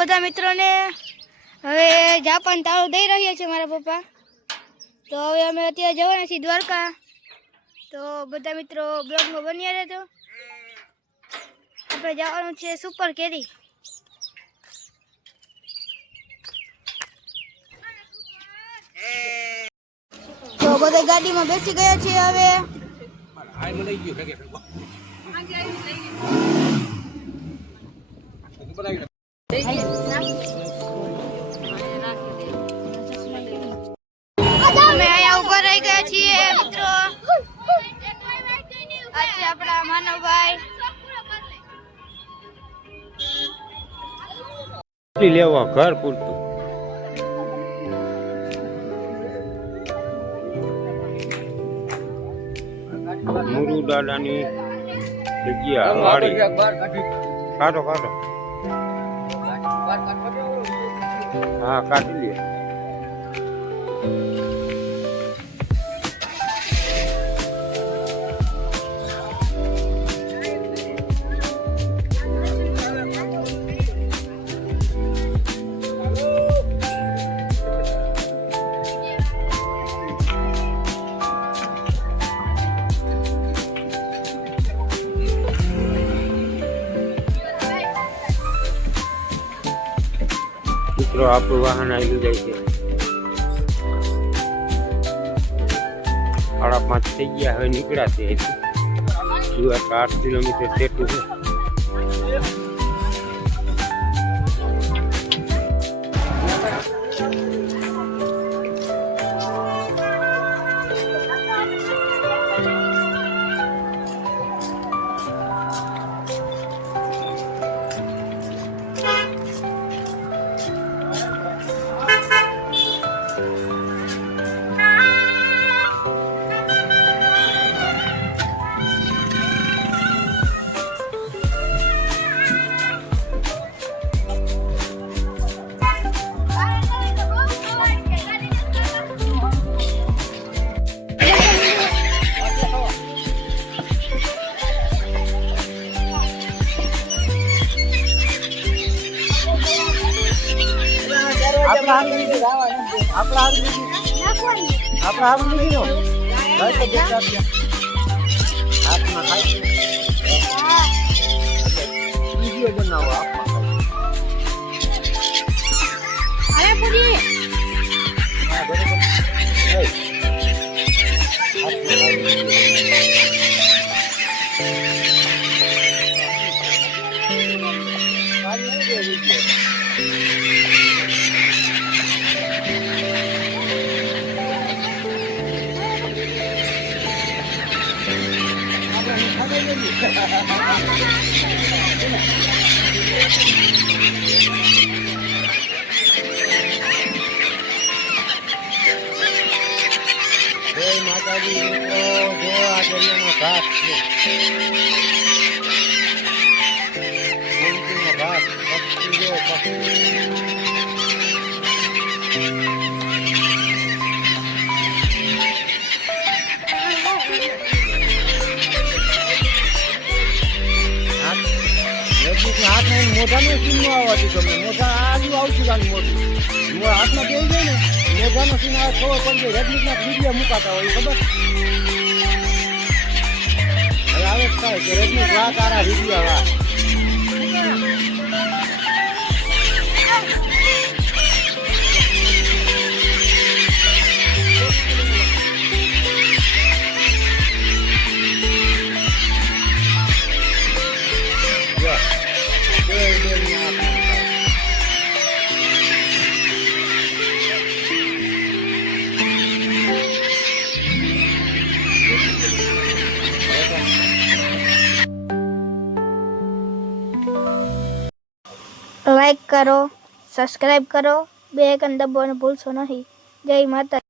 બધા મિત્રોને હવે જાપાન તાળું દઈ રહ્યા છે મારા પપ્પા. તો હવે અમે અત્યારે જવાના છીએ દ્વારકા. તો બધા મિત્રો બ્લોગમાં બન્યા રહેજો. આપણે જવાનું છે સુપર કેરી. તો બધા ગાડીમાં બેસી ગયા છે હવે. અમે અહીંયા ઉભા રહી ગયા છીએ મિત્રો. આ છે આપણા માનવભાઈ. લેવા ઘર પૂરતું મુરુ દાદાની જગ્યા વાડી કાઢો કાઢો હા કાઢી લે. મિત્રો આપણું વાહન આવી જાય છે. 5:30 થઈ ગયા. હવે નીકળ્યા છે 8 કિલોમીટર જેટલું છે. માતાજી જો આ દરિયાનો ઘાટ છે. ઘાટ પક્ષીઓ હાથ મોઢાનો સીન નો આવવાથી તમે મોઢા આજુ આવશે ગાડી મોટું હાથમાં થઈ જાય ને મોઢાનો સીન આવે ખબર પડી જાય. રજનીકના વિડીયો મુકાતા હોય ખબર હવે આવે જ થાય કે રજનીક વાત આરા વિડીયો વાત લાઈક કરો, સબસ્ક્રાઈબ કરો, બે આઇકન દબાવવાનું ભૂલશો નહીં. જય માતા.